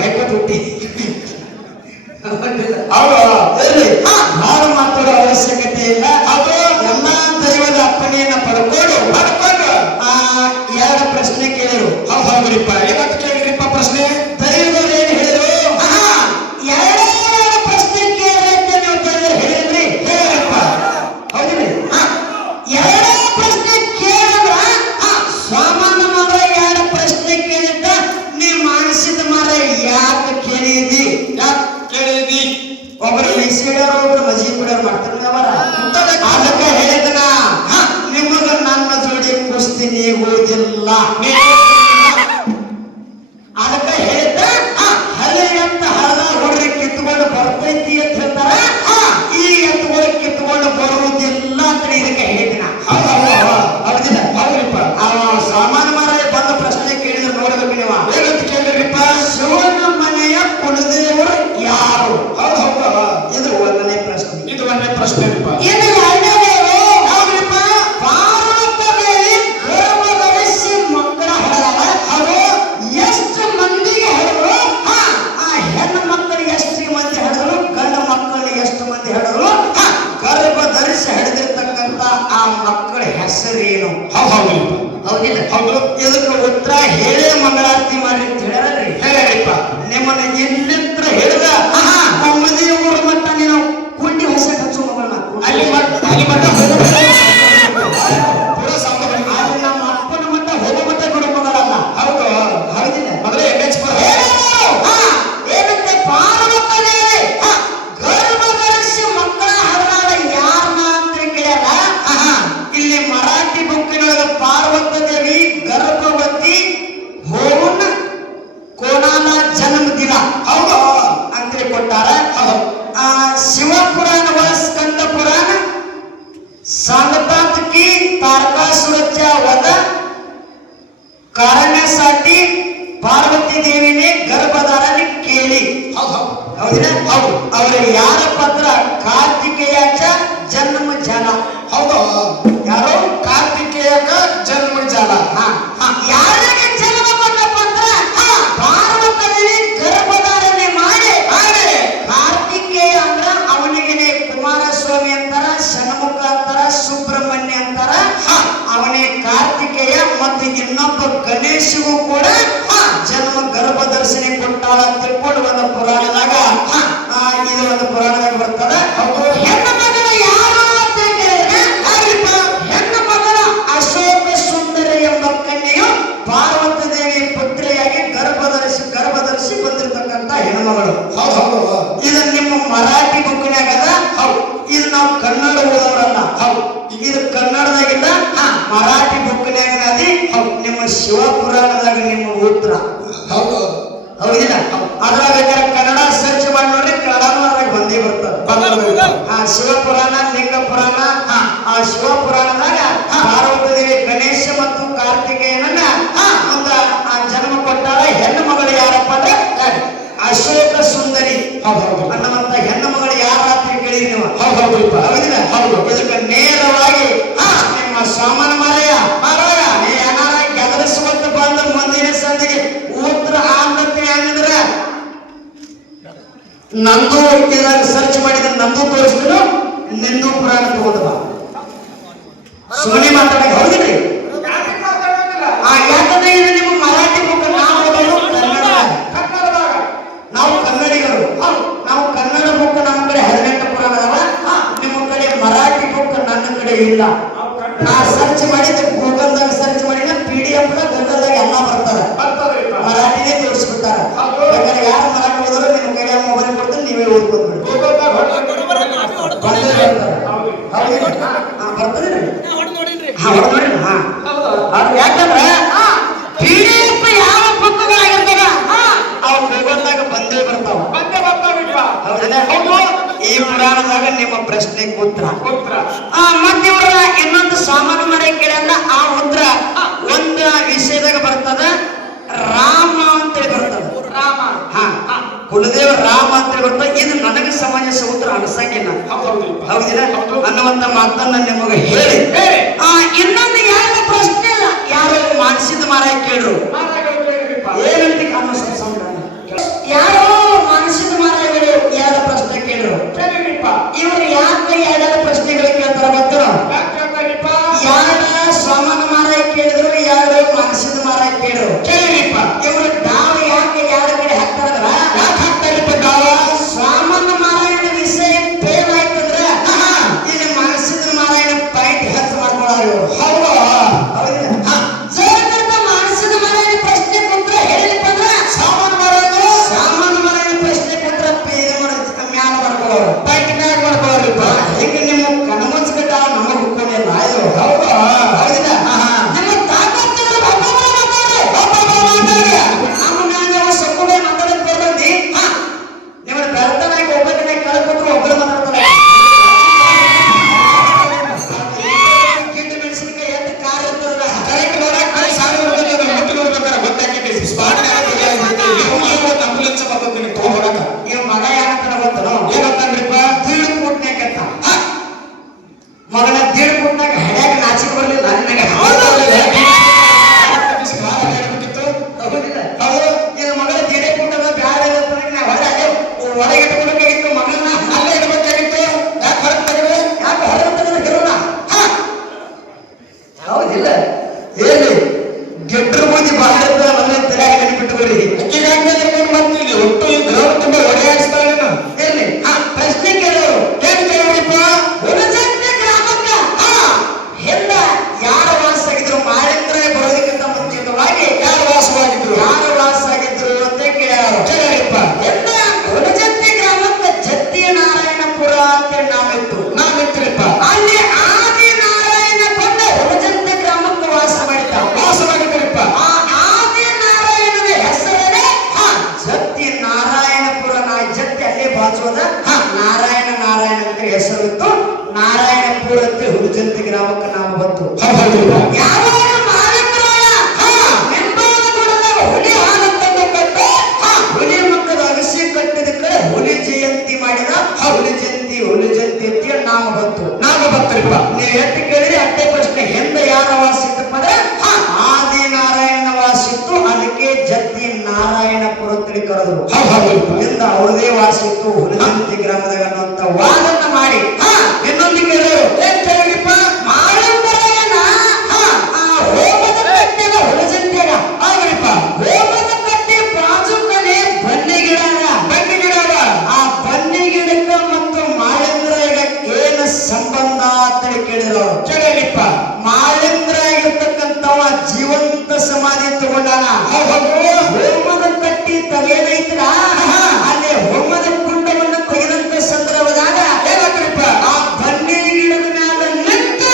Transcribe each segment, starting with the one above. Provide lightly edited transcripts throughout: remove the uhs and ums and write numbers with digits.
High court ಹುಟ್ಟಿ ನಾನು ಮಾತಾಡೋ ಅವಶ್ಯಕತೆ ಇಲ್ಲ. ಅದು ಎಲ್ಲಾ ದೈವದ ಅಪ್ಪಣೆಯನ್ನ ಪಡ್ಕೊಂಡು ಎರಡು ಪ್ರಶ್ನೆ ಕೇಳಿರು. ಹೌದ್ರಿಪ್ಪ, ಏನಂತ ಕೇಳಿದ್ರಿಪ್ಪ ಪ್ರಶ್ನೆ? ದೈವದವ್ರು ಏನ್ ಹೇಳಿದ್ರು? ಎರಡು ಪ್ರಶ್ನೆ ಕೇಳಿ ಅಂತ ನೀವು ದೈವರು ಹೇಳಿದ್ರಿ. ಹೇಳಿರಪ್ಪ, ಹೌದ್ರಿ? ಎರಡು ಪ್ರಶ್ನೆ ಕೇಳಿದ್ರ ಸಾಮಾನ್ಯ ಮಾರ ಎರಡು ಪ್ರಶ್ನೆ ಕೇಳಿದ್ದ ನೀ ಮಾನಸಿಕ ಮಾರ ಯಾಕೆ ಕೇಳಿದಿ? ಕೇಳಿದಿ ಒಬ್ಬರು ಮಿಸಿಡೋರು ಒಬ್ರು ಮಜಿ ಬಿಡೋರು ಮಾಡ್ತಾರೆ ಅವರ. ಅದಕ್ಕೆ ಹೇಳಿದನ ನಿಮಗ ನನ್ನ ಜೋಡಿ ಕುಸ್ತಿ ನೀಗುವುದಿಲ್ಲ. ಅದಕ್ಕೆ ಹೇಳಿದ ಹಲೆ ಅಂತ ಹರದ ಹುಡ್ರಿ ಕಿತ್ಕೊಂಡು ಬರ್ತೈತಿ ಅಂತ ಹೇಳ್ತಾರ. ಈ ಎತ್ತುಗಳು ಕಿತ್ಕೊಂಡು ಬರುವುದಿಲ್ಲ ಅಂತ ಇದಕ್ಕೆ ಹೇಳಿದಿನ. ಹೌದಿಲ್ಲ? ಹೌದ್ರಿಪ್ಪ. ಸಾಮಾನ್ಯ ಮಾರ ಬಂದ ಪ್ರಶ್ನೆ ಕೇಳಿದ್ರೆ ನೋಡ್ಬೇಕು ನೀವು. ಏನಂತ ಕೇಳಿದ್ರಿಪ್ಪ? ಶಿವನ ಮನೆಯ ಕುಲದೇವರು ಯಾರು? ಹೌದು ಹೌದಾ? ಇದು ಒಂದನೇ ಪ್ರಶ್ನೆ. ಇದು ಒಂದನೇ ಪ್ರಶ್ನೆ. ಇದು ಎರಡನೇದು ಯಾವ್ದ್ರಿಪ್ಪ? ಪಾರ್ವತದೇವಿ ಗರ್ಭಧರಿಸಿ ಮಕ್ಕಳ ಹಡದಲ್ಲ. ಅದು ಎಷ್ಟು ಮಂದಿಗೆ ಹಡದ್ರು? ಹೆಣ್ಣು ಮಕ್ಕಳಿಗೆ ಎಷ್ಟು ಮಂದಿ ಹಡದ್ರು, ಗಂಡು ಮಕ್ಕಳಿಗೆ ಎಷ್ಟು ಮಂದಿ ಹಡದ್ರು, ಗರ್ಭ ಧರಿಸಿ ಹಡಿದಿರ್ತಕ್ಕಂಥ ಆ ಮಕ್ಕಳ ಹೆಸರೇನು? ಹೌದಿಲ್ಲ? ಹೌದು. ಇದಕ್ಕೆ ಉತ್ತರ ಹೇಳೇ ಮಂಗಳಾರತಿ ಮಾಡಿ ಅಂತ ಹೇಳ್ರಿ. ಹೇಳಿಪ್ಪ, ನಿಮ್ಮನ್ನ ಎಲ್ಲಿಂತ್ರ ಹೇಳಿದ ಮದಿ ಊರ ಮಟ್ಟ ನೀನು ಕುಂಡಿ ಹೊಸ ಹಚ್ಚು ಮಗಳನ್ನ ಅಲ್ಲಿ ಮಟ್ಟ ಅಲ್ಲಿ ನಮ್ಮ ಅಪ್ಪನ ಮಟ್ಟ ಹೋಗೋ ಮಟ್ಟ ಬಿಡು ಮಗಳಲ್ಲ. ಹೌದು. ಹೌದಿಲ್ಲ? ಮೊದಲೇ ಏನಂತೆ? ಪಾರ್ವತದೇವಿ ಗರ್ಭ ಧರಿಸಿ ಮಕ್ಕಳ ಹರದಾಳ ಯಾರನ್ನ ಅಂತ ಕೇಳ್ಯಾರ. ಇಲ್ಲಿ ಮರಾಠಿ ಬುಕ್ಕಿನೊಳಗೆ ಪಾರ್ವತದೇವಿ ಗರ್ಭವತಿ ಹೋನ ಕೋಣಾಲ ಜನ್ಮದಿನ ಹೌದು ಅಂತ ಕೊಟ್ಟಾರ. ಶಿವಪುರಾಣ ಸ್ಕಂದ ಪುರಾಣ सांगतात की तारकासुराच्या वध करण्यासाठी पार्वती देवीने गर्भधारण केली. हौदिना? हौದು. ಅವರು ಯಾರ ಪತ್ರ? ಕಾರ್ತಿಕೇಯच्या जन्म झाला. ಹೌದು. ಯಾರು? ಕಾರ್ತಿಕೇಯಕ ಜನ್ಮ ಜಾಲ. ಯಾರಿಗೆ ಜನ್ಮ ಕೊಟ್ಟ ಪತ್ರ? ಪಾರ್ವತಿ ಗರ್ಭಧಾರಣೆ ಮಾಡಿ ಕಾರ್ತಿಕೇಯ ಅಂದ್ರ ಅವನಿಗೆ ಕುಮಾರಸ್ವಾಮಿ ಅಂತಾರ, ಷಣ್ಮುಖ ಅಂತಾರ, ಸುಬ್ರಹ್ಮಣ್ಯ ಅಂತಾರ. ಅವನೇ ಕಾರ್ತಿಕೇಯ. ಮತ್ತು ಇನ್ನೊಬ್ಬ ಗಣೇಶಿಗೂ ಕೂಡ ಜನ್ಮ ಗರ್ಭ ದರ್ಶನೆ ಕೊಟ್ಟಾಳ ತಿಳ್ಕೊಂಡು ಒಂದು ಪುರಾಣದಾಗ ಇದು ಒಂದು ಪುರಾಣದಾಗ ಬರ್ತದ. ಹೆಣ್ಣು ಮಗಳ ಯಾರು ಅಂತ ಕೇಳಿದ್ರೆ ಹೆಣ್ಣು ಮಗಳ ಅಶೋಕ ಸುಂದರಿ ಎಂಬ ಕನ್ಯೆಯು ಪಾರ್ವತಿ ದೇವಿ ಪುತ್ರಿಯಾಗಿ ಗರ್ಭ ಧರಿಸಿ ಬಂದಿರತಕ್ಕಂತ ಹೆಣ್ಮಗಳು. ಹೌದು. ಇದು ನಿಮ್ಮ ಮರಾಠಿ ಬುಕ್ನಾಗ ಅದ. ಹೌದು. ಇದು ನಾವು ಕನ್ನಡ ಓದೋರಲ್ಲ. ಹೌದು. ಇದು ಕನ್ನಡದಾಗಿಲ್ಲ, ಮರಾಠಿ ಬುಕ್ನಾಗ ಅದಿ. ಹೌದು. ನಿಮ್ಮ ಶಿವಪುರಾಣದಾಗ ನಿಮ್ಮ ಉತ್ತರ. ಹೌದು. ಹೌದಿಲ್ಲ? ಅದ್ರಾಗ ಕನ್ನಡ ಸರ್ಚ್ ಮಾಡಿ ನೋಡ್ರಿ, ಕನ್ನಡನೂ ಅದ್ರಾಗ ಬಂದೇ ಬರ್ತದೆ. ಶಿವಪುರಾಣ, ಲಿಂಗ ಪುರಾಣ. ಆ ಶಿವಪುರಾಣದಾಗ ಪಾರ್ವತಿ ದೇವಿ ಗಣೇಶ ಮತ್ತು ಕಾರ್ತಿಕೇಯನನ್ನ ಮುಂದ ಆ ಜನ್ಮ ಕೊಟ್ಟಾಳ. ಹೆಣ್ಣು ಮಗಳು ಯಾರಪ್ಪ ಅಂದ್ರೆ ಅಶೋಕ ಸುಂದರಿ ಅನ್ನುವಂತ ಹೆಣ್ಣು ಮಗಳು ಯಾರ ಅಂತ ಕೇಳಿ ನೀವು. ಹೌದಿಲ್ಲ? ಹೌದು. ಇದಕ್ಕೆ ನೇರವಾಗಿ ನಿಮ್ಮ ಸಾಮಾನ್ಯ ಮಾರಾಯ ಏನಾರ ಗೆದರಿಸುವಂತ ಬಂದ ಮುಂದಿನ ಸಂದಿಗೆ ಉತ್ತರ ಆಂಧ್ರತೆ ಅಂದ್ರೆ ನಂದು ಇದ್ರಾಗ ಸರ್ಚ್ ಮಾಡಿದ್ರೆ ನಂದು ತೋರಿಸ್ತೀನಿ, ನಿಂದು ಪುರಾಣ ತಗೋದಲ್ಲ. ಸುಮ್ಮನೆ ಮಾತಾಡಕ್ಕೆ ಹೌದಿಲ್ರಿ? ಯಾಕಂದ್ರೆ ಇದು ನಿಮ್ಮ ಮರಾಠಿ ಬುಕ್ ನಾವು ಕನ್ನಡದಾಗ. ನಾವು ಕನ್ನಡಿಗರು. ನಾವು ಕನ್ನಡ ಬುಕ್ ನಮ್ಮ ಕಡೆ 18 ಪುರಾಣ ಅದಾವ. ನಿಮ್ಮ ಕಡೆ ಮರಾಠಿ ಬುಕ್ ನನ್ನ ಕಡೆ ಇಲ್ಲ. ನಾ ಸರ್ಚ್ ಮಾಡಿದ್ರೆ ಗೂಗಲ್ದಾಗ ಸರ್ಚ್ ಮಾಡಿದ್ರೆ PDF ಗೂಗಲ್ದಾಗ ಎಲ್ಲ ಬರ್ತದೆ. ಮರಾಠಿನೇ ತೋರಿಸ್ಬಿಡ್ತಾರೆ. ಯಾಕಂದ್ರೆ ಯಾರು ಮರಾಠಿ ಓದಿದ್ರು ನಿಮ್ಮ ಕಡೆ ಮೊಬೈಲ್ ಕೊಡ್ತಾರೆ, ನೀವೇ ಓದ್ಕೊಂಡ್ಬಿಡಿ. ಯಾಕಂದ್ರೆ PDF ಯಾವ ಬುಕ್ಗಳಾಗಿರ್ತಾವ ಅವು ಗೂಗಲ್ದಾಗ ಬಂದೇ ಬರ್ತಾವ. ಈ ಪುರಾಣದಾಗ ನಿಮ್ಮ ಪ್ರಶ್ನೆಗೆ ಉತ್ತರ. ಮತ್ತೆ ಇವ್ರ ಇನ್ನೊಂದು ಸಾಮಾನ್ಯ ಮನೆ ಕೇಳಲ್ಲ. ಆ ಉತ್ತರ ಒಂದು ವಿಷಯದಾಗ ಬರ್ತದ, ರಾಮ ಅಂತೇಳಿ ಬರ್ತದ. ಕುಲದೇವ ರಾಮ ಅಂತೇಳಿ ಬರ್ತದೆ. ಇದು ನನಗೆ ಸಮಂಜಸ ಉತ್ತರ ಅನಿಸಂಗಿಲ್ಲ. ಹೌದಿಲ್ಲ? ಅನ್ನುವಂತ ಮಾತನ್ನ ನಿಮಗೆ ಹೇಳಿ ಇನ್ನೊಂದು ಎರಡು ಪ್ರಶ್ನೆ ಯಾರು ಮಾಡಿಸಿದ ಮಾರಾಯ ಕೇಳ್ರು. ಏನಂತ ಆಂಬುಲೆನ್ಸ್ ಬರ್ತದೆ ತಗೊಂಡ್ ಹೋಗಕ. ಇವ್ ಮಗ ಯಾಕಂತ ಗೊತ್ತನೋ ಏನಂತಾನ್ರಿಪ್ಪ? ದೀಡ್ ಕೂಟ್ನಾಗತ್ತ ಮಗನ ದೀಡ್ ಕೂಟ್ನಾಗ ಹಡ್ಯಾಗ ನಾಚಿಕೆ ಬರ್ಲಿಲ್ಲ ನನಗೆ ಇದು ಮಗಳ ದೀಡೆ ಕೂಟದ ಬ್ಯಾಡ ಹೊರಗೆ ಇಟ್ಕೊಬೇಕಾಗಿತ್ತು ಮಗನ ಅಲ್ಲೇ ಇಡ್ಬೇಕಾಗಿತ್ತು. ಯಾಕೆ ಹೊರಗೆ ತೆಗೆದು? ಯಾಕೆ ಹೊರಗೆ ತೆಗೆದು ಗೆಲುವನ ಹೌದಿಲ್ಲ ಹೇಳಿ ಗೆಡ್ರ ಬೂದಿ ಬಹಳ ಮನೆ ತೆರೆಯಾಗಿ ನೆನಪಿಟ್ಟುಕೊಳ್ಳಿ ಮಾಡ್ತೀನಿ ಒಟ್ಟು ಈ ಗ್ರೌಂಡ್ ತುಂಬಾ ಒಡೆಯಾಡಿಸ್ತಾಳೆ. ಹೇಳಿ ಪ್ರಶ್ನೆ ಕೇಳೋರು ಏನ್ ಕೇಳಿಪ್ಪ? ಹುಣಸಂತೆ ಗ್ರಾಮಕ್ಕ ಎಲ್ಲ ಯಾರ ವಾಸ ಆಗಿದ್ರು ಮಾಳಿಂದ್ರ ಬರೋದಕ್ಕಿಂತ ಮುಂಚಿತವಾಗಿ ಯಾರು ವಾಸವಾಗಿದ್ರು? ಯಾರು ವಾಸ ಆಗಿದ್ರು ಅಂತ ಕೇಳ್ಯಾರು ಕೇಳಿಪ್ಪ. ಎಲ್ಲ ಹುಣಸಂತೆ ಗ್ರಾಮಕ್ಕ ಜತ್ತಿ ನಾರಾಯಣಪುರ ಅಂತ ನಾವಿತ್ತು ನಾವಿತ್ರಿಪ್ಪ. ಅಲ್ಲಿ ಆದಿ ನಾರಾಯಣ ಬಂದ ಹುಣಸಂತೆ ಗ್ರಾಮಕ್ಕೆ ವಾಸ ಮಾಡಿದ್ದ ವಾಸವಾಗಿದ್ರಿಪ್ಪ. ಆ ಆದಿ ನಾರಾಯಣನ ಹೆಸರೇ ಜತ್ತಿ ನಾರಾಯಣಪುರ ಜತ್ತಿ ಅಲ್ಲೇ ಬಾಚೋದ ನಾರಾಯಣ ನಾರಾಯಣ ಅಂತ ಹೆಸರಿತ್ತು ನಾರಾಯಣಪುರ ಅಂತ ಹುಣಸಂತೆ ಗ್ರಾಮಕ್ಕೆ ನಾವು ಬಂತು ಹೌದಿಲ್ಲ? ಯಾವಾಗ ಮಾಲಿಕರಾಯ ಹುಲಿ ಹಾಲು ತಂದು ಕಟ್ಟು ಹುಲಿ ಮಕ್ಕಳ ಅಗಸಿ ಕಟ್ಟಿದ ಕಡೆ ಹುಲಿ ಜಯಂತಿ ಮಾಡಿದ ಹುಲಿ ಜಯಂತಿ ಅಂತ ನಾವು ಬಂತು ನಾನು ಬರ್ತೀರಿಪ್ಪ. ನೀವು ಎಷ್ಟು ಕೇಳಿದ್ರೆ ಅಷ್ಟೇ ಪ್ರಶ್ನೆ ಹಿಂದ ಯಾರ ವಾಸ ಇತ್ತಪ್ಪ ಅಂದ್ರೆ ಆದಿ ನಾರಾಯಣ ವಾಸ ಇತ್ತು ಅದಕ್ಕೆ ಜತ್ತಿ ನಾರಾಯಣಪುರ ಅಂತ ಕರೆದ್ರು ಹೌದಿಲ್ಲ? ಹಿಂದ ಅವ್ರದೇ ವಾಸ ಇತ್ತು ಹುಲಿಜಂತಿ ಗ್ರಾಮದಾಗ ಅನ್ನುವಂತ ವಾದನ್ನ ಮಾಡಿ ಇನ್ನೊಂದು ಕೇಳಿದ್ರು ಏನ್ ಕೇಳಿಪ್ಪ? ಮಾಳಿಂಗರಾಯನ ಹೋಮದ ಕಟ್ಟೆಗ ಹುಲಿಜಂತಿಯಾಗ ಆಗ್ರಿಪ್ಪ. ಹೋಮದ ಕಟ್ಟೆ ಬಾಜುಕನೆ ಬನ್ನಿ ಗಿಡ ಅದ. ಆ ಬನ್ನಿ ಗಿಡಕ್ಕ ಮತ್ತು ಮಾಳಿಂಗರಾಯಗ ಏನು ಸಂಬಂಧ ಅಂತ ಕೇಳಿದ್ರು ಕೇಳಿಪ್ಪ. ಮಾಳಿಂದ್ರ ಆಗಿರ್ತಕ್ಕಂಥವ ಜೀವಂತ ಸಮಾಧಿ ತಗೊಂಡಾನ ಹೋಮದ ಕಟ್ಟಿ ತವೇನೈತ್ರ ಅಲ್ಲಿ ಹೋಮದ ಕುಂಡವನ್ನು ತೆಗೆದಂತ ಸಂದರ್ಭದಾಗ ಏನಾಗ್ರಿಪ್ಪ? ಆ ಬನ್ನಿ ಗಿಡದ ಮ್ಯಾಲ ನಿಂತು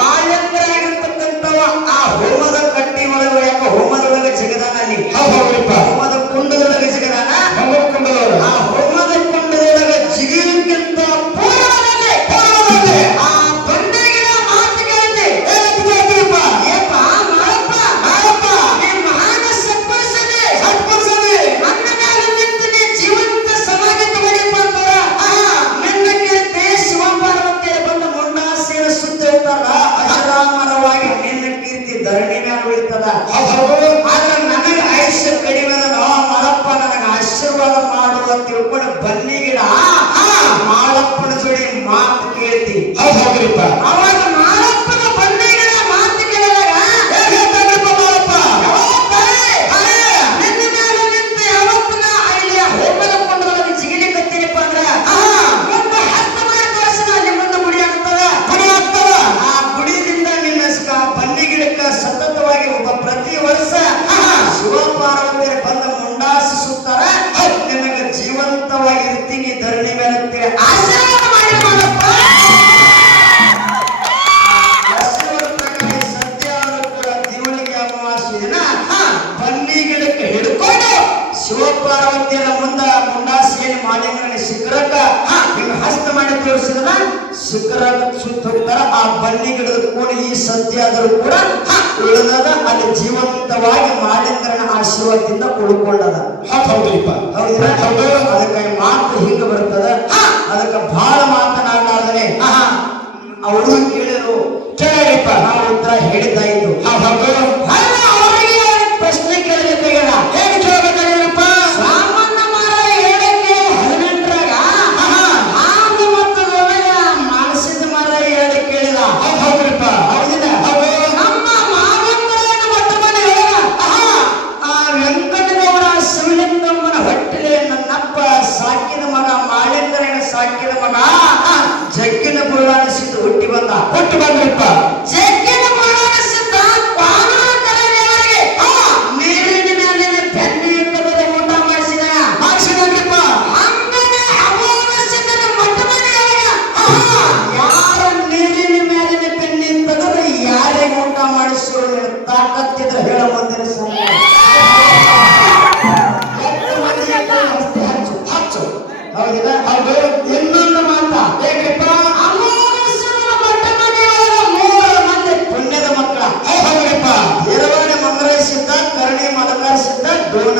ಮಾಳಿಂದ್ರ ಆಗಿರ್ತಕ್ಕಂಥವ ಆ ಹೋಮದ ಕಟ್ಟಿ ಒಳಗೆ ಯಾಕ ಹೋಮದೊಳಗೆ ಜಗದಾನ ಅಲ್ಲಿ ಹೌದಿಪ್ಪ. ಹೋಮದ ಕುಂಡದೊಳಗೆ ಜಗದಾನ ಕೊಂಡವರು ಆ ಹೋಮದ ಕುಂಡದೊಳಗೆ ಜಿಗಿಯಕ್ಕಿಂತ ಪೂರ್ವದಲ್ಲಿ ಆ ಬನ್ನಿ ಗಿಡ ಮಾತು ಕೇಳಿದೆ ಏನಂತ ಏಪ್ಪ ಮಾಳಪ್ಪ ನಿಮ್ಮ ಮಹಾನ ಸತ್ಪುರುಷನೇ ನನ್ನ ಮೇಲೆ ನಿಂತು ನೀ ಜೀವಂತ ಸಮಾಧಿ ತಗೊಂಡಿಪ್ಪ ಅಂತಾರ ನಿನ್ನ ಕೇಳ್ತೆ ಶಿವಪಾರ್ವತಿಯರ ಬಂದ ಮುಂಡಾಸೇನ ಸುತ್ತ ಇರ್ತಾರ ಅಜರಾಮರವಾಗಿ ನಿನ್ನ ಕೀರ್ತಿ ಧರಣಿ ಮೇಲೆ ಉಳಿತದ ಆದ್ರೆ ನನಗೆ ಆಯುಷ್ಯ ಕಡಿಮೆ ಮಾಳಪ್ಪ ನನಗೆ ಆಶೀರ್ವಾದ ಮಾಡುವ ತಿಳ್ಕೊಂಡು ಬನ್ನಿ ಗಿಡ ಮಾಳಪ್ಪನ ಜೋಡಿ ಮಾತು ಕೇಳ್ತಿ ಹೌದ್ರಿಪ್ಪ. ಅವಾಗ ಮಾಳಪ್ಪನ ಬನ್ನಿ ಗಿಡ ಮಾತು ಕೇಳಿದಾಗ ಮಾಳಪ್ಪ ನಿನ್ನ ಮೇಲೆ ನಿಂತ ಯಾವತ್ತನ ಅಲ್ಲಿ ಹೋಗದ ಕೊಂಡೊಳಗೆ ಜಿಗಿಲಿ ಕತ್ತೀನಿಪ್ಪ ಅಂದ್ರೆ ಒಂದು 10 ಮನೆ ತೋರಿಸಿದ ಅಲ್ಲಿ ಮುಂದೆ ಗುಡಿ ಆಗ್ತದ ಆ ಗುಡಿದಿಂದ ನಿನ್ನ ಬನ್ನಿ ಗಿಡಕ್ಕ ಸತತವಾಗಿ ಒಬ್ಬ ಪ್ರತಿ ವರ್ಷ ಶಿವಪಾರ್ವತಿಯರು ಬಂದ ಮುಂಡಾಸಿಸುತ್ತಾರ ನಿನಗೆ ಜೀವಂತವಾಗಿ ಇರ್ತೀನಿ ಧರಣಿ ಮೇಲೆ ಅಂತೇಳಿ ಆಶೀರ್ವಾದ ಮಾಡಿ ಮಾಡಪ್ಪ ಸದ್ಯ ಆದ್ರೂ ಕೂಡ ದೇವಳಿಗೆ ಅಮಾವಾಸ್ಯೆ ದಿನ ಬನ್ನಿ ಗಿಡಕ್ಕೆ ಹಿಡ್ಕೊಂಡು ಶಿವಪಾರ್ವತಿಯರ ಮುಂಡಾಸಿಯನ್ನು ಮಾಲಿಂಗನ ಶಿಖರಕ್ಕ ಹಿಂಗ ಹಸ್ತ ಮಾಡಿ ತೋರಿಸಿದ್ರ ಶಿಖರ ಸುತ್ತ ಹೋಗ್ತಾರ ಆ ಬನ್ನಿ ಗಿಡದ ಕೂಡಿ ಈ ಸದ್ಯ ಆದರೂ ಕೂಡ ಉಳಿದದ ಅಲ್ಲಿ ಜೀವಂತವಾಗಿ ಮಾಲಿಂಗರನ ಆಶೀರ್ವಾದದಿಂದ ಉಳ್ಕೊಂಡದ ಹೌದ್ರಿಪ್ಪ. ಹೌದಿಲ್ಲ ಅದಕ್ಕೆ ಮಾತು ಹಿಂಗ ಬರ್ತದ ಅದಕ್ಕೆ ಬಹಳ ಮಾತನಾಡಲಾರ್ದರೆ ಅವರು ಕೇಳಿದ್ರು ಕೇಳಿಪ್ಪ. ನಾವು ಉತ್ತರ ಹೇಳಿದ್ದಾಯಿತು ಅವರಿಗೆ ಪ್ರಶ್ನೆ ಕೇಳಬೇಕಾಗ್ಯದ ಏನ್ ಕೇಳಬೇಕಾಗಿರಪ್ಪ? ಸಾಮಾನ್ಯ ಮಾರ 7ಕ್ಕೆ 18ರಾಗ ಹಾಲು ಮತ್ತು ಮಾನಸಿಕ ಮಾರ 7 ಕೇಳಿದ ಹೌದ್ರಿಪ್ಪ. ಹೌದಿಲ್ಲ ನಮ್ಮ ಮಾವಂತರನ್ನು ಮೊಟ್ಟಮೊದಲು ಆ ವೆಂಕಟಗೌಡ ಶಿವಲಿಂಗಮ್ಮನ ಹೊಟ್ಟೆಲೆ ನನ್ನಪ್ಪ ಸಾಕಿದ ಮಗ ಮಾಳಿಂಗರನ ಸಾಕಿದ ಮಗ ಜಗ್ಗಿನ ಬುರುಳಾಣಿಸಿದ್ದು ಹುಟ್ಟಿ ಬಂದ್ರಿಪ್ಪ. ಜಗ್ಗಿನ ಬುರುಳಾಣಿಸಿದ್ದ ಪಾನಕರವರಿಗೆ ನೀರಿನ ಮೇಲಿನ ಬೆನ್ನಿ ತಗದ ಊಟ ಮಾಡಿಸಿದ್ರಿಪ್ಪ. ಹಂಗನೆ ಅಮೋಘಸಿದ್ದನ ಮೊಟ್ಟಮೊದಲು ಯಾರ ನೀರಿನ ಮೇಲಿನ ಬೆನ್ನಿ ತಗದ ಯಾರಿಗೆ ಊಟ ಮಾಡಿಸೋರು ತಾಕತ್ತಿದ್ರೆ ಹೇಳ ಮುಂದಿನ ಸಮಯ ಹೌದಿಲ್ಲ ಇನ್ನೊಂದು ಮಾತ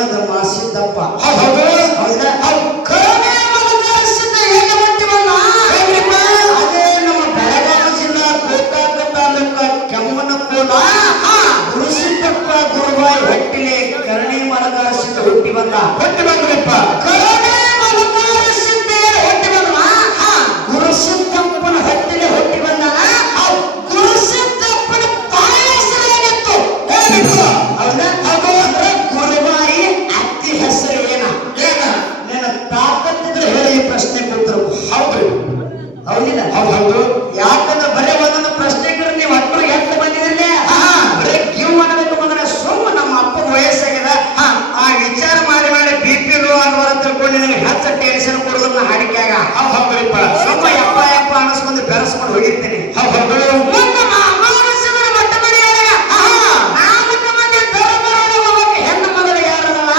ಕರ್ಣದ ಮಾಸಿದ್ದಪ್ಪ. ಹೌದು ಹೌದಾ? ಕರುಣೆ ಮಲಗಾರಿಸಿದ್ದ ಹೇಗೆ ಬರ್ತೀವಲ್ಲ, ಅದೇ ನಮ್ಮ ಬೆಳಗಾವಿ ಜಿಲ್ಲಾ ಗೋಕಾಕ ತಾಲೂಕ ಕೆಮ್ಮನಕೋಲ ಗುರುಸಿದ್ದಪ್ಪ ಗುರುಬಾಯಿ ಹೊಟ್ಟಿಲೆ ಕರುಣೆ ಮಲಗಾರಿಸಿದ್ದ ಹುಟ್ಟಿ ಬಂದ. ಬಂದ್ರಿಪ್ಪ. ಕರುಣೆ ಮಲಗಾರಿಸಿದ್ದ ಹುಟ್ಟಿ ಬಂದ. ಗುರುಸಿದ್ದಪ್ಪನ ಹೊಟ್ಟಿಲೆ ಹುಟ್ಟಿ ಬಂದಾನ. ಗುರುಸಿದ್ದಪ್ಪನ ತಾಯಿ ಹೆಸರು ಏನಿತ್ತು? ಹೌದಾ? ಅಂದ್ರೆ ಗುರುಬಾಯಿ ಅತ್ತಿ ಹೆಸರು ಏನ? ನೀನು ತಾಕತ್ತಿದ್ರೆ ಹೇಳಿ ಈ ಪ್ರಶ್ನೆ ಕೊಟ್ಟರು. ಹೌದ್ರಿ. ಹೌದಿಲ್ಲ? ಹೌದು. ಯಾಕಂದ್ರೆ ಬರೀ ಒಂದೊಂದು ಪ್ರಶ್ನೆಗಳು ನೀವು ಹತ್ತು ಎಷ್ಟು ಬಂದಿರಲ್ಲ, ಬರೀ ಗಿವ್ ಮಾಡಬೇಕು ಅಂದ್ರೆ ಸುಮ್ಮ ನಮ್ಮ ಅಪ್ಪನ ವಯಸ್ಸಾಗ್ಯದ, ಆ ವಿಚಾರ ಮಾಡಿ ಮಾಡಿ BP ಲೋ ಅನ್ನೋ ತಿಳ್ಕೊಂಡು ನಿನಗೆ ಹೆಚ್ಚ ಟೆನ್ಷನ್ ಕೊಡೋದನ್ನ ಹಾಡಿಕ್ಯಾಗ. ಹೌದ್ರಿಪ್ಪ. ಸುಮ್ಮ ಯಪ್ಪ ಯಪ್ಪ ಅನಿಸ್ಕೊಂಡು ಬೆರೆಸ್ಕೊಂಡು ಹೋಗಿರ್ತೀನಿ. ಹೌದು. ಹೆಣ್ಣು ಮಗಳು ಯಾರದಲ್ಲ?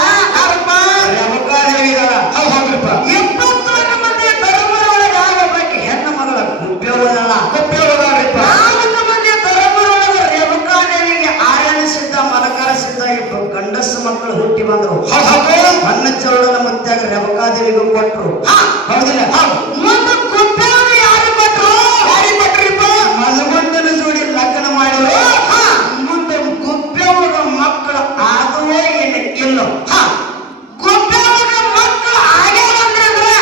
ರೇಣುಕಾದೇವಿ ಇದಾಳ. ಹೌದ್ರಿಪ್ಪ. 21 ಮಂದಿ ಧರ್ಮರೊಳಗೆ ಆಗಬೇಕು ಹೆಣ್ಣು ಮಗಳ ಗುಬ್ಬೇವದಲ್ಲ. 4 ಮಂದಿ ಧರ್ಮರೊಳಗೆ ರೇಣುಕಾದೇವಿಗೆ ಆಯನಿಸಿದ್ದ ಮಲಕರಿಸಿದ್ದ ಇಬ್ಬರು ಗಂಡಸ ಮಕ್ಕಳು ಹುಟ್ಟಿ ಬಂದರು. ಮನ್ನ ಚೌಡನ ಮುತ್ಯಾಗ ರೇಣುಕಾದೇವಿಗೂ ಕೊಟ್ಟರು. ಹೌದಿಲ್ಲ? ಮುಂದೆ ಗುಬ್ಬೇವರು ಯಾರು ಕೊಟ್ಟರು? ಮಲಗೊಂಡನ ಜೋಡಿ ಲಗ್ನ ಮಾಡಿದ್ರು. ಮುಂದೆ ಗುಬ್ಬೇವರ ಮಕ್ಕಳು ಆದುವೇ ಇಲ್ಲೋ? ಗುಬ್ಬೇವರ ಮಕ್ಕಳು ಆಗ್ಯಾರಂದ್ರೆ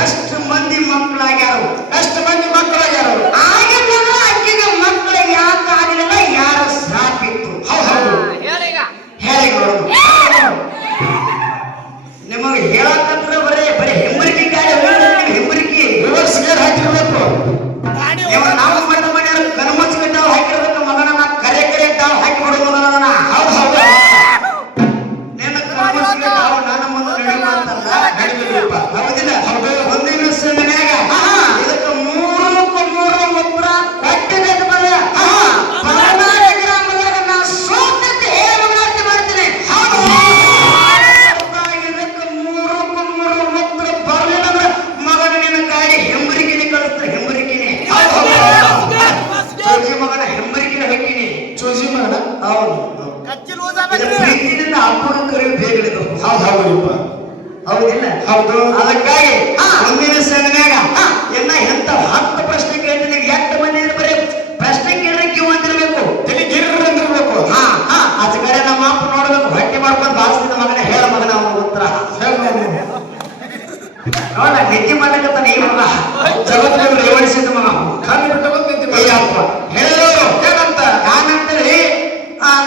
ಎಷ್ಟು ಮಂದಿ ಮಕ್ಕಳಾಗ್ಯಾರ? ಎಷ್ಟು ಮಂದಿ ಮಕ್ಕಳಾಗ್ಯಾರ? ಆಗಿಲ್ಲ ಅಕ್ಕಿಗೆ ಮಕ್ಕಳು ಯಾಕೆ ಆಗಲಿಲ್ಲ? ಯಾರ ಸಾಪಿತ್ತು? ಹೌದು. ಹೇಳಿ ನೋಡು. ನಿಮಗೆ ಹೇಳಕಂದ್ರೆ ಬರೀ ಬರೀ ಹೆಮ್ಮರಿಕೆ ಗಾಳಿ ಹೆಮ್ಮರಿಕೆ ರಿವರ್ಸ್ ಗೇರ್ ಹಾಕಿರ್ಬೇಕು. ನಾವು ಮಠ ಮನೆಯವ್ರು ಕನಮಚ್ಚಿಗೆ ತಾವು ಹಾಕಿರ್ಬೇಕು ಮಗನ. ಕರೆ ಕರೆ ತಾವು ಹಾಕಿ ಬಿಡೋದು ಮಗನ. ಹೌದು. ನಿನ್ನ ಕನಮಚ್ಚಿಗೆ ತಾವು ನನ್ನ ಮುಂದೆ ನಡೆಯುವ ನಡೀಬೇಕಪ್ಪ. ಹೌದಿಲ್ಲ? ಒಂದಿನ ಮನ್ಯಾಗ ಇದಕ್ಕೆ 3 ಮುತ್ರ ಕಟ್ಟಿದ ಗ್ರಾಮದಾಗ ನಾ ಸೋತಂತೆ ಹೇಳಿ ಮಾಡ್ತೀನಿ. ಇದಕ್ಕೆ 3 ಮುತ್ರ ಬರಲಿಲ್ಲ ಅಂದ್ರೆ ಮಗನ ನಿನ್ನ ಗಾಡಿ ಹೆಮ್ಮರಿಕೆನೆ ಕಳಿಸ್ತಾರೆ. ಹೆಮ್ಮರಿಕೆನೆ ಚೋಜಿ ಮಗನ ಹೆಮ್ಮರಿಕೆನೆ ಹೊಕ್ಕಿನಿ. ಚೂಸಿ ಮಾಡ. ಹೌದು. ಪ್ರೀತಿಯಿಂದ ಅಪ್ಪನ ಕರೆಯು ಬೇಗಲಿದ್ದು. ಹೌದ್ರಿಪ್ಪ. ಹೌದಿಲ್ಲ? ಹೌದು. ಅದಕ್ಕಾಗಿ ಮುಂದಿನ ಸಣ್ಣನ್ಯಾಗ ಎಲ್ಲ ಎಂತ 10 ಪ್ರಶ್ನೆ ಕೇಳ್ತೀನಿ. ನೀವು ಎಷ್ಟು ಮಂದಿ ಬರೀ ಪ್ರಶ್ನೆ ಕೇಳಿದ್ರೆ ಕ್ಯೂ ಅಂತಿರ್ಬೇಕು. ತಲೆ ಗಿರ್ರ ಅಂದಿರ್ಬೇಕು. ಆಚ ಕಡೆ ನಮ್ಮ ಅಪ್ಪ ನೋಡ್ಬೇಕು. ಹೊಟ್ಟೆ ಮಾಡ್ಕೊಂಡು ಬಾರಿಸಿದ ಮಗನ ಹೇಳ ಮಗನ ಅವನ ಉತ್ತರ ನೋಡ. ನಿದ್ದೆ ಮಾಡಕತ್ತಾನ ಈ ಮಗ. ಜಗತ್ತಿನ ರೇವಣಿಸಿದ ಮಗ. ಕಣ್ಣು ಬಿಟ್ಟು ಬಂದು ಅಯ್ಯಪ್ಪ ಹೇಳಿದವರು ಏನಂತ? ನಾನಂತೇಳಿ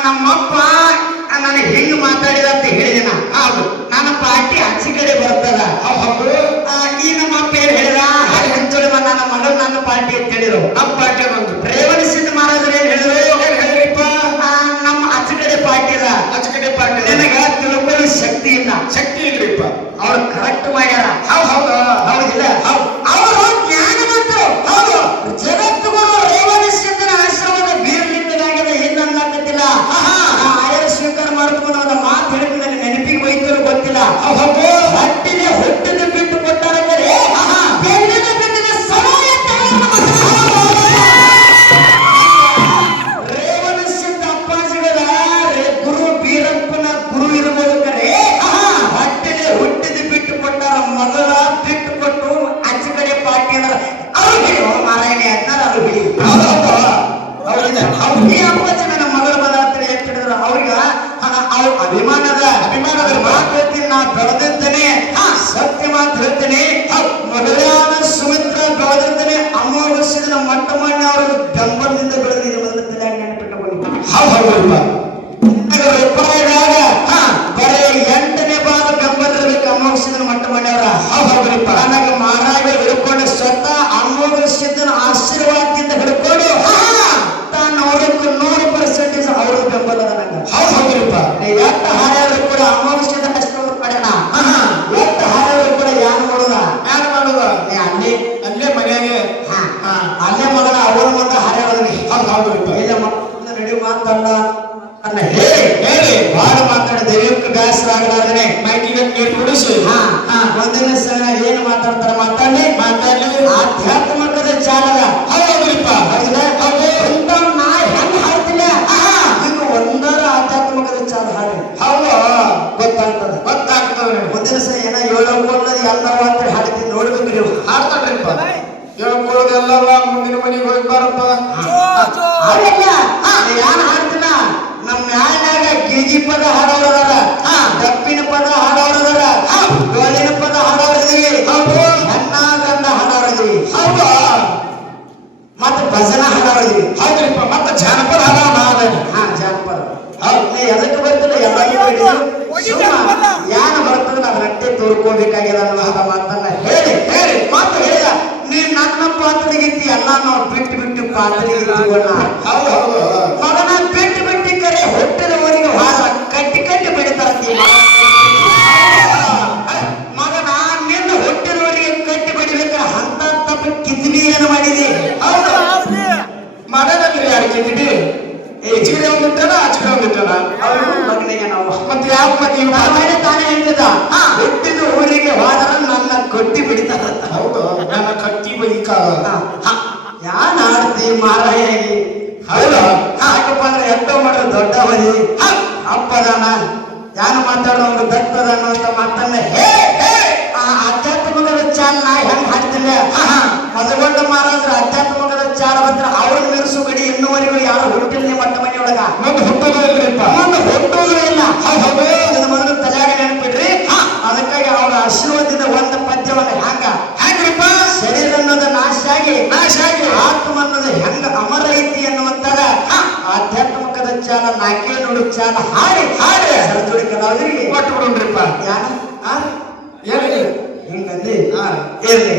ನಮ್ಮಪ್ಪ ನನಗೆ ಹೆಂಗ್ ಮಾತಾಡಿದ ಅಂತ ಹೇಳಿದಿನ. ಹೌದು. ನನ್ನ ಪಾರ್ಟಿ ಆಚೆ ಕಡೆ ಬರ್ತದ. ಹೌದು. ಈ ನಮ್ಮ ಅಪ್ಪ ಏನ್ ಹೇಳಿದ? ಹಂಚೋಳಿ ನನ್ನ ಮಗಳು ನನ್ನ ಪಾರ್ಟಿ ಅಂತ ಹೇಳಿದ್ರು. ನಮ್ಮ ಪಾರ್ಟಿ ಬಂದು ರೇವಣಿಸಿದ ಮಹಾರಾಜರು ಏನ್ ಹೇಳಿದ್ರು? ಹೇಳಿಪ್ಪ. ನಮ್ಮ ಆಚೆ ಕಡೆ ಪಾರ್ಟಿ ಅದ. ಆಚೆ ಕಡೆ ಪಾರ್ಟಿ ನಿನಗ ತಿಳ್ಕೊಳ್ಳೋ ಶಕ್ತಿ ಇಲ್ಲ. ಶಕ್ತಿ ಇಲ್ರಿಪ್ಪ. ಅವ್ರು ಕರೆಕ್ಟ್ ಮಾಡ್ಯಾರ. ಹೌದು. ಹೌದಿಲ್ಲ? ಅವರು ಜ್ಞಾನವಂತರು. ಹೌದು. ಜಗತ್ತುಗಳು ರೇವಣಿಸಿದ್ದನ ಆಶ್ರಮದ ಬೀರ್ಲಿಂಗದಾಗಿದೆ. ಏನು ಅನ್ನಕತ್ತಿಲ್ಲ. ಆಯರ ಸ್ವೀಕಾರ ಮಾಡ್ಕೊಂಡು ಅವನ ಮಾತು ಹೇಳಿದ ನೆನಪಿಗೆ ಬೈತರು ಗೊತ್ತಿಲ್ಲ. ಹಟ್ಟಿನ ಹುಟ್ಟಿನ ಬಿಟ್ಟು ಕೊಟ್ಟಾರ ಕರೆ ಬೆಳ್ಳಿನ ಬಿಟ್ಟಿನ ಸಮಯ ರೇವಣಿಸಿದ್ದ ಅಪ್ಪಾಜಿಗಳ ಗುರು ಬೀರಪ್ಪನ ಗುರು ಇರ್ಬೋದು ಕರೆ ಹಟ್ಟಿನ ಹುಟ್ಟಿದ ಬಿಟ್ಟು ಕೊಟ್ಟಾರ. ಮಗಳ ಬಿಟ್ಟು ಕೊಟ್ಟು ಆಚೆ ಕಡೆ ಪಾರ್ಟಿ ಅಂದ್ರೆ ಅವ್ರು ಬಿಡಿ ಮಾರಾಯಣಿ ಅಂತಾರ. ಅವ್ರು ಬಿಡಿ. ಹೌದಿಲ್ಲ? ಈ ಅಪ್ಪಾಜಿ ನನ್ನ ಮಗಳ ಬದಾರ್ಥ ಎತ್ತಿಡಿದ್ರು. ಅವ್ರಿಗೆ ಅವ್ರ ಅಭಿಮಾನದ ಮಾತು ಹೇಳ್ತೀನಿ. ನಾ ಬೆಳೆದಿದ್ದೇನೆ, ಸತ್ಯ ಮಾತು ಹೇಳ್ತೇನೆ. ಮೊದಲಾದ ಸುಮಿತ್ರ ಬೆಳೆದಿದ್ದೇನೆ. ಅಮೋಘಿಸಿದ ಮೊಟ್ಟ ಮೊನ್ನೆ ಅವರು ಬೆಂಬಲದಿಂದ ಬೆಳೆದಿದೆ. ಮೊದಲ ತಲೆ ನೆನಪಿಟ್ಟುಕೊಂಡು ಹೌದ್ರಿಪ್ಪ. ರೂಪಾಯಿದಾಗ ಬರೀ 8ನೇ ಭಾಗ ಬೆಂಬಲ ಇರಬೇಕು. ಅಮೋಘಿಸಿದ ಮೊಟ್ಟ ಮೊನ್ನೆಯವರ. ಹೌದ್ರಿಪ್ಪ. ನನಗೆ ಮಾರಾಗ ಹಿಡ್ಕೊಂಡು ಸ್ವತಃ ಅಮೋಘಿಸಿದ್ದನ ಆಶೀರ್ವಾದದಿಂದ ಹಿಡ್ಕೊಂಡು ತಾನು 100% ಅವ್ರ ಬೆಂಬಲ ನನಗೆ. ಹೌದ್ರಿಪ್ಪ. ಎಷ್ಟು ಹಾರಾದ್ರು ಕೂಡ ಅಮೋಘಿಸಿದ ಅಷ್ಟು ಪಡೆಣ. ಎಷ್ಟು ಹಾರಾದ್ರು ಕೂಡ ಯಾರು ಮಾಡೋದ? ಯಾರು ಮಾಡುದ? ಅಲ್ಲಿ ಅಲ್ಲೇ ಮನೆಯಾಗೆ. ಅಲ್ಲೇ ಮಗನ ಅವರ ಮುಂದೆ ಹಾರಾಡೋದ್ರಿ. ಹೌದ್ರಿಪ್ಪ. ಇಲ್ಲ ನಡಿ ಮಾತಲ್ಲ ಅನ್ನ ಹೇಳಿ ಬಾಳ ಮಾತಾಡಿ ದೈವಕ್ಕೆ ಬೇಸರ ಆಗಲಾರ್ದನೆ ಮೈಕಿಗೆ ನೀರು ಕುಡಿಸಿ. ಒಂದಿನ ಸಲ ಏನು ಮಾತಾಡ್ತಾರ ಮಾತಾಡಿ ಆಧ್ಯಾತ್ಮಕದ ಚಾಲದ. ಹೌದ್ರಿಪ್ಪ. ಹೌದಾ? ಇಂಥ ನಾ ಹೆಂಗ್ ಹಾಡ್ತಿಲ್ಲ ಹಿಂಗ ಒಂದರ ಆಧ್ಯಾತ್ಮಕದ ಚಾಲ ಹಾಡಿ. ಹೌದು. ಯಾನ ಬರ್ತದ ನಾವು ರಟ್ಟೆ ತೋರ್ಕೋಬೇಕಾಗಿದೆ ಅನ್ನುವಂತ ಮಾತನ್ನ ಹೇಳಿ ಹೇಳಿ ಮಾತು ಹೇಳಿದ ನೀನ್ ನನ್ನ ಪಾತ್ರೆಗಿತ್ತಿ ಎಲ್ಲ ನಾವು ಬಿಟ್ಟು ಬಿಟ್ಟು ಪಾತ್ರೆಗಿತ್ತೀವಲ್ಲ ಹೌದು ಹೌದು ಮಗನ ಬಿಟ್ಟು ಬಿಟ್ಟು ಕರೆ ಹೊಟ್ಟೆದವರಿಗೆ ಹಾರ ಕಟ್ಟಿ ಕಟ್ಟಿ ಬಿಡ್ತಾರಂತಿ ಮಗನ ನಿನ್ನ ಹೊಟ್ಟೆದವರಿಗೆ ಕಟ್ಟಿ ಬಿಡ್ಬೇಕಾದ್ರೆ ಅಂತ ತಪ್ಪು ಕಿದ್ವಿ ಏನು ಮಾಡಿದಿ ಹೌದು ಮಾಡೋದಂದ್ರೆ ಯಾರು ಕಿಂದಿಡಿ ಈಚೆಗಡೆ ಹೋಗಿರ್ತಾನ ಆಚೆಗಡೆ ಹೋಗಿರ್ತಾನ ಅವನು ಮಗನಿಗೆ ನಾವು ಮತ್ತೆ ಯಾವ ಮತ್ತೆ ತಾನೇ ತಾನೇ ಹೇಳ್ತಿದ್ದ ಹುಟ್ಟಿದ ಊರಿಗೆ ಹೋದ್ರ ನನ್ನ ಕೊಟ್ಟಿ ಬಿಡಿತಾರಂತ ಹೌದು ನನ್ನ ಕಟ್ಟಿ ಬೈಕ ಯಾನ್ ಆಡ್ತಿ ಮಾರಾಯಾಗಿ ಹೌದಾ ಯಾಕಪ್ಪ ಅಂದ್ರೆ ಎಂತ ಮಾಡೋದು ದೊಡ್ಡ ಮದಿ ಅಪ್ಪದಾನ ಯಾನು ಮಾತಾಡೋದು ದತ್ತದಾನ ಅಂತ ಮಾತನ್ನ ಆ ಆಧ್ಯಾತ್ಮಕದ ಚಾಲ ನಾ ಹೆಂಗ್ ಹಾಕ್ತಿಲ್ಲ ಮದಗೊಂಡ ಮಹಾರಾಜರ ಆಧ್ಯಾತ್ಮಕದ ಚಾಲ ಬಂದ್ರೆ ಅವ್ರ ಮೆರೆಸು ಗಡಿ ಇನ್ನುವರೆಗೂ ಯಾರು ಹುಟ್ಟಿಲ್ಲ ಮಟ್ಟ ಮನೆಯೊಳಗ ಮುಂದೆ ಹುಟ್ಟೋದಿಲ್ರಿಪ್ಪ ಮುಂದೆ ಹುಟ್ಟೋದು ಇಲ್ಲ ಅದನ್ನ ಮೊದಲು ತಲೆಯಾಗ ನೆನಪಿಡ್ರಿ ಅದಕ್ಕಾಗಿ ಅವರ ಆಶೀರ್ವಾದದಿಂದ ಒಂದು ಪದ್ಯವನ್ನ ಹೆಂಗ್ರಿಪ್ಪ ಶರೀರ ಅನ್ನೋದು ನಾಶ ಆಗಿ ಆತ್ಮ ಅನ್ನೋದು ಹೆಂಗ ಅಮರ ಐತಿ ಅನ್ನುವಂತಾಗ ಆಧ್ಯಾತ್ಮಿಕದ ಚಾಲ ನಾಲ್ಕೇ ನುಡಿ ಚಾಲ ಹಾಡಿ ಸರಜೋಡಿ ಕಲಾವಿದರಿಗೆ ಒಟ್ಟು ಬಿಡೋಣ್ರಿಪ್ಪ ಯಾನ ಏನಿಲ್ಲ ಹಿಂಗಂದಿ ಹಾ ಇರ್ಲಿ